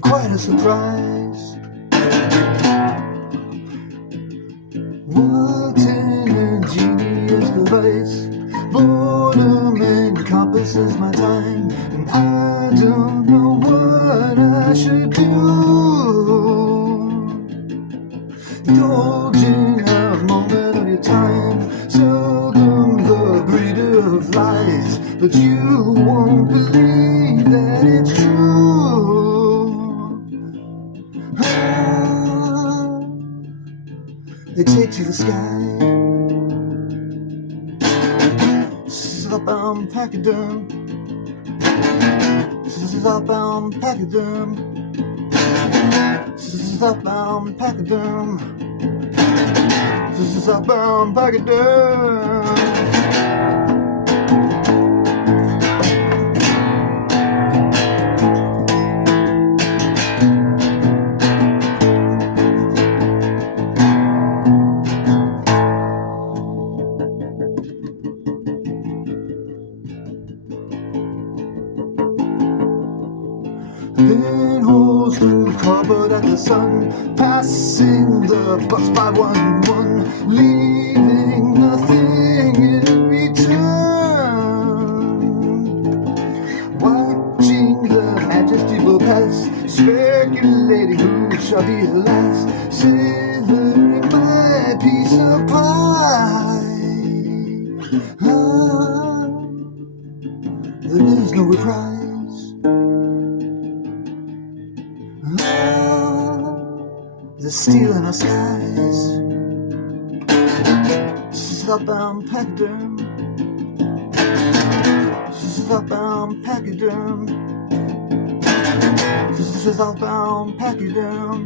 Quite a surprise. What an ingenious device. Boredom encompasses my time, and I don't know what I should do. Indulging a moment of your time, seldom the breeder of lies, but you won't believe that it's true. They take to the sky. Southbound Pachyderm. Southbound Pachyderm. Southbound Pachyderm. Southbound Pachyderm. Pinholes through the cupboard at the sun, passing the bucks by 1-1, leaving nothing in return. Watching the majesty blow past, speculating who shall be the last, savoring my piece of pie. There is no reprise. The steel in our skies. Southbound Pachyderm. Southbound Pachyderm. Southbound Pachyderm.